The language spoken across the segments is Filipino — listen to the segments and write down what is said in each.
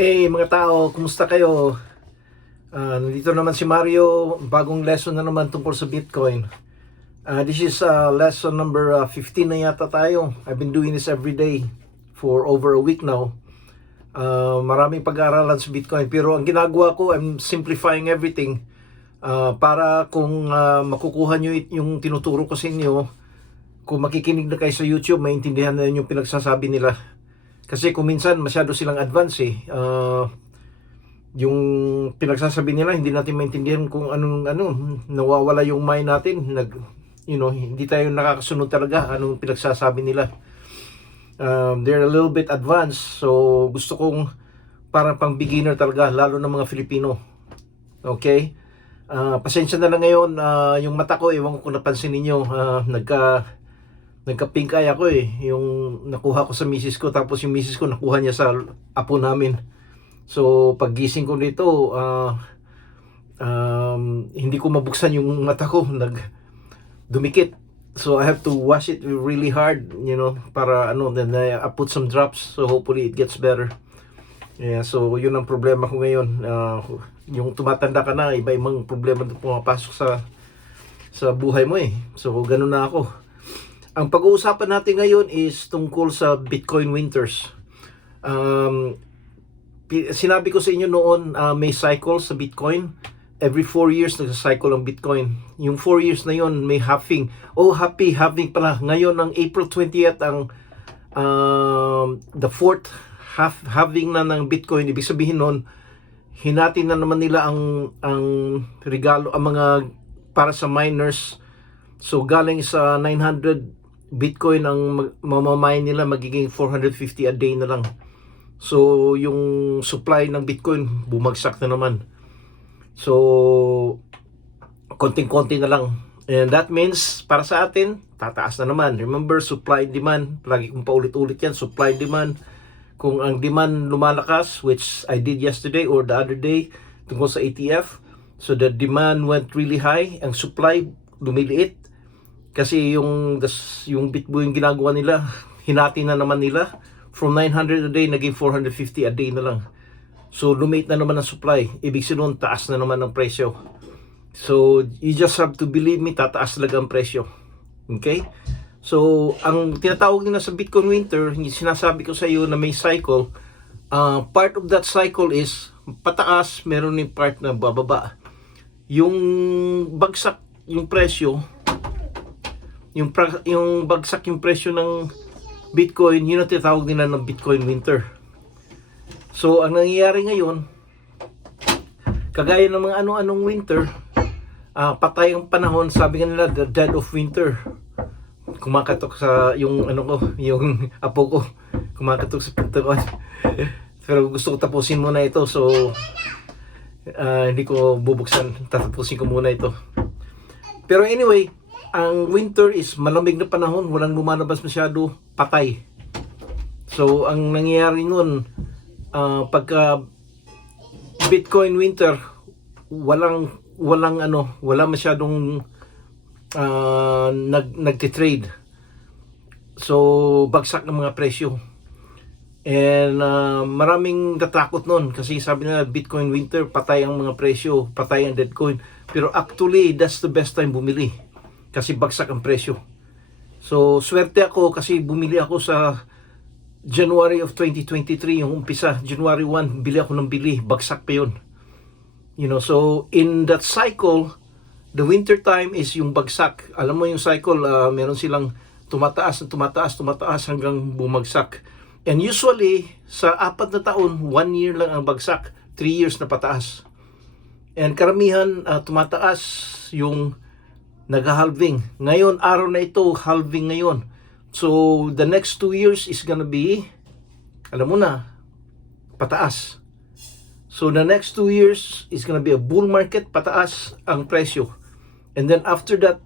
Mga tao, kumusta kayo? Nandito naman si Mario, bagong lesson na naman tungkol sa Bitcoin. This is lesson number 15 na yata tayo. I've been doing this every day for over a week now. Maraming pag-aaralan sa Bitcoin, pero ang ginagawa ko, I'm simplifying everything para kung makukuha nyo yung tinuturo ko sa inyo, kung makikinig na kayo sa YouTube, maintindihan na yung pinagsasabi nila. Kasi kung minsan masyado silang advance yung pinagsasabi nila hindi natin maintindihan kung anong nawawala yung mind natin, hindi tayo nakakasunod talaga anong pinagsasabi nila. They're a little bit advanced, so gusto kong parang pang beginner talaga, lalo ng mga Filipino. Okay? Pasensya na lang ngayon, yung mata ko, ewan ko kung napansin ninyo, nagka-pink eye ako yung nakuha ko sa misis ko, tapos yung misis ko nakuha niya sa apo namin. So paggising ko nito, hindi ko mabuksan yung mata ko, dumikit. So I have to wash it really hard, para then I put some drops, so hopefully it gets better. Yeah, so yun ang problema ko ngayon. Yung tumatanda ka na, iba-ibang problema na pumapasok sa buhay mo So ganun na ako. Ang pag-uusapan natin ngayon is tungkol sa Bitcoin winters. Sinabi ko sa inyo noon, may cycle sa Bitcoin. Every 4 years nagsa-cycle ang Bitcoin. Yung 4 years na yon may halving. Happy halving pala. Ngayon ang April 20th ang the fourth halving na ng Bitcoin. Ibig sabihin noon, hinati na naman nila ang regalo, ang mga para sa miners. So galing sa 900 Bitcoin ang mamamine nila, magiging 450 a day na lang. So yung supply ng Bitcoin bumagsak na naman. So konting-konti na lang. And that means para sa atin, tataas na naman. Remember, supply and demand. Lagi kong paulit-ulit yan, supply and demand. Kung ang demand lumalakas, which I did yesterday or the other day tungkol sa ETF, so the demand went really high, ang supply lumiliit. Kasi yung Bitcoin ginagawa nila, hinati na naman nila. From 900 a day, naging 450 a day na lang. So, lumate na naman ang supply. Ibig sabihin, taas na naman ang presyo. So, you just have to believe me, tataas talaga ang presyo. Okay? So, ang tinatawag nila sa Bitcoin winter, sinasabi ko sa iyo na may cycle. Part of that cycle is pataas, meron yung part na bababa. Yung bagsak yung presyo, yung bagsak yung presyo ng Bitcoin, yun ang tinatawag nila ng Bitcoin winter. So, ang nangyayari ngayon, kagaya ng mga anong winter, patay ang panahon, sabi nga nila, the dead of winter. Kumakatok sa yung yung apo ko, kumakatok sa pintuan. Pero gusto ko tapusin muna ito, so hindi ko bubuksan, tatapusin ko muna ito. Pero anyway, ang winter is malamig na panahon, walang lumalabas masyado, patay. So ang nangyayari nun, pagka Bitcoin winter, walang masyadong nagtitrade. So bagsak ng mga presyo. And maraming natakot nun kasi sabi nila Bitcoin winter, patay ang mga presyo, patay ang Deadcoin. Pero actually, that's the best time bumili kasi bagsak ang presyo. So swerte ako kasi bumili ako sa January of 2023, yung umpisa, January 1, bili ako ng bili, bagsak pa yun. So in that cycle, the winter time is yung bagsak. Alam mo yung cycle, meron silang tumataas hanggang bumagsak. And usually, sa 4 na taon, 1 year lang ang bagsak, 3 years na pataas. And karamihan, tumataas yung nag-halving. Ngayon, araw na ito, halving ngayon. So, the next 2 years is gonna be, alam mo na, pataas. So, the next 2 years is gonna be a bull market, pataas ang presyo. And then after that,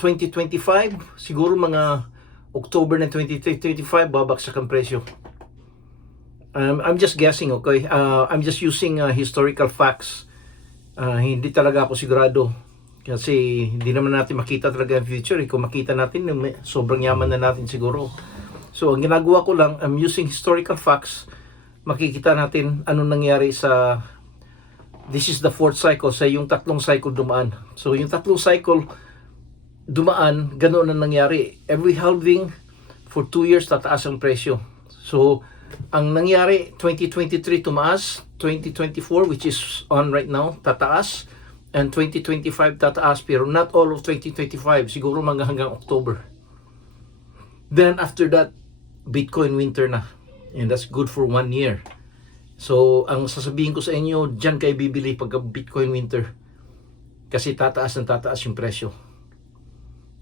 2025, siguro mga October na 2025, babagsak ang presyo. I'm just guessing, okay? I'm just using historical facts. Hindi talaga ako sigurado. Kasi hindi naman natin makita talaga yung future. Kung makita natin, sobrang yaman na natin siguro. So, ang ginagawa ko lang, I'm using historical facts makikita natin anong nangyari sa, this is the fourth cycle, sa yung tatlong cycle dumaan. So yung tatlong cycle dumaan, ganoon ang nangyari. Every halving for 2 years tataas ang presyo. So ang nangyari, 2023 tumaas, 2024 which is on right now tataas, and 2025 tataas, pero not all of 2025, siguro mga hanggang October. Then after that, Bitcoin winter na, and that's good for 1 year. So ang sasabihin ko sa inyo, dyan kayo bibili pagka Bitcoin winter, kasi tataas ng tataas yung presyo.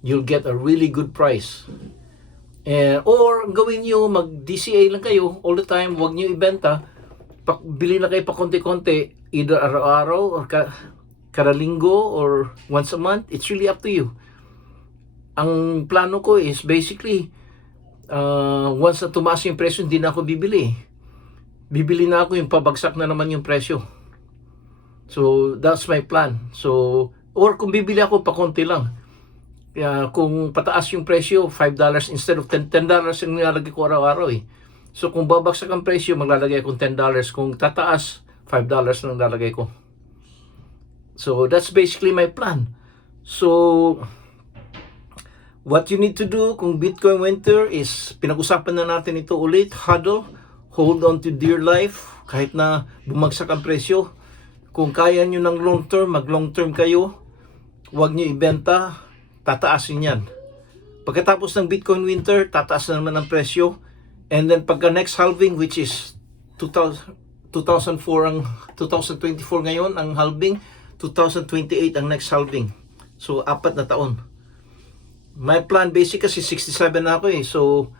You'll get a really good price. Or gawin nyo, mag-DCA lang kayo all the time, huwag nyo ibenta, bili na kayo pa konti-konti, either araw-araw or kada linggo or once a month. It's really up to you. Ang plano ko is basically, once na tumaas yung presyo, hindi na ako bibili. Bibili na ako yung pabagsak na naman yung presyo. So that's my plan. So, or kung bibili ako, pa konti lang. Kung pataas yung presyo, $5 instead of $10 yung nilalagay ko araw-araw eh. So kung babagsak ang presyo, maglalagay akong $10. Kung tataas, $5 lang lalagay ko. So that's basically my plan. So what you need to do kung Bitcoin winter is, pinag-usapan na natin ito ulit, hodl, hold on to dear life, kahit na bumagsak ang presyo. Kung kaya nyo ng long term, mag long term kayo, huwag nyo ibenta, tataasin yan. Pagkatapos ng Bitcoin winter, tataas na naman ang presyo. And then pagka next halving, which is 2024 ang 2024 ngayon ang halving, 2028 ang next halving. So 4 na taon. My plan basic kasi 67 na ako eh. So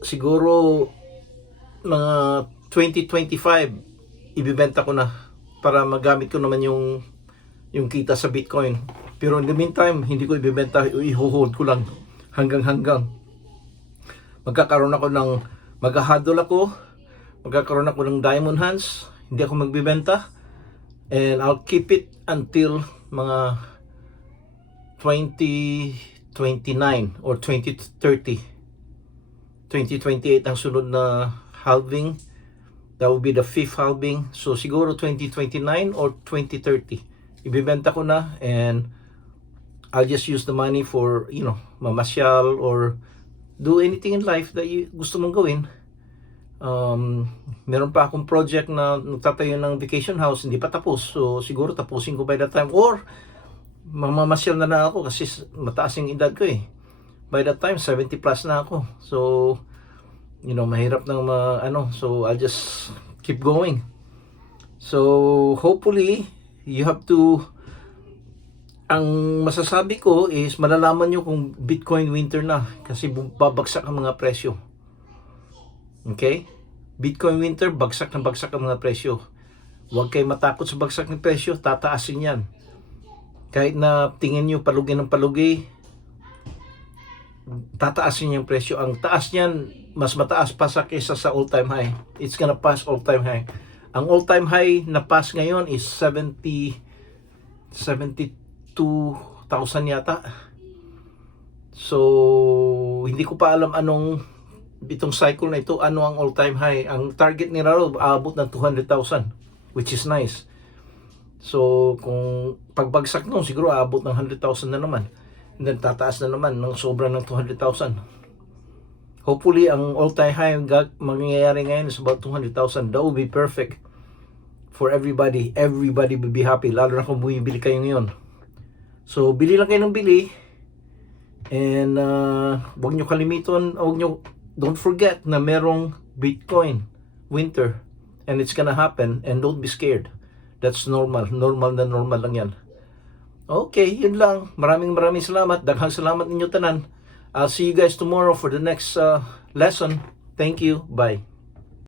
siguro mga 2025 ibibenta ko na para magamit ko naman yung kita sa Bitcoin. Pero in the meantime, hindi ko ibibenta, i-hold ko lang hanggang magkakaroon ako ng, mag-hodl ako, magkakaroon ako ng diamond hands, hindi ako magbibenta, and I'll keep it until mga 2029 or 2030. 2028 ang sunod na halving. That will be the 5th halving. So siguro 2029 or 2030. Ibibenta ko na, and I'll just use the money for, mamasyal or do anything in life that you gusto mong gawin. Meron pa akong project na nagtatayo ng vacation house, hindi pa tapos. So siguro tapusin ko by that time, or mamamasyal na ako kasi mataas yung edad ko eh. By that time 70 plus na ako. So mahirap nang so I'll just keep going. So hopefully you have to, ang masasabi ko is malalaman nyo kung Bitcoin winter na kasi babagsak ang mga presyo. Okay? Bitcoin winter, bagsak ang mga presyo. Huwag kayo matakot sa bagsak ng presyo, tataasin yan. Kahit na tingin nyo palugi ng palugi, tataasin yung presyo. Ang taas niyan, mas mataas pa sa kesa sa all-time high. It's gonna pass all-time high. Ang all-time high na pass ngayon is 72,000 yata. So hindi ko pa alam anong itong cycle na ito, ano ang all-time high. Ang target ni Raro aabot ng 200,000, which is nice. So kung pagbagsak nung, siguro aabot ng 100,000 na naman, and then tataas na naman ng sobra ng 200,000. Hopefully ang all-time high mangyayari ngayon is about 200,000. That would be perfect for everybody. Everybody will be happy, lalo na kung bumibili kayo ngayon. So bili lang kayo ng bili, and wag nyo kalimiton, don't forget na merong Bitcoin winter, and it's gonna happen, and don't be scared. That's normal lang yan. Okay, yun lang. Maraming salamat. Daghang salamat ninyo tanan. I'll see you guys tomorrow for the next lesson. Thank you. Bye.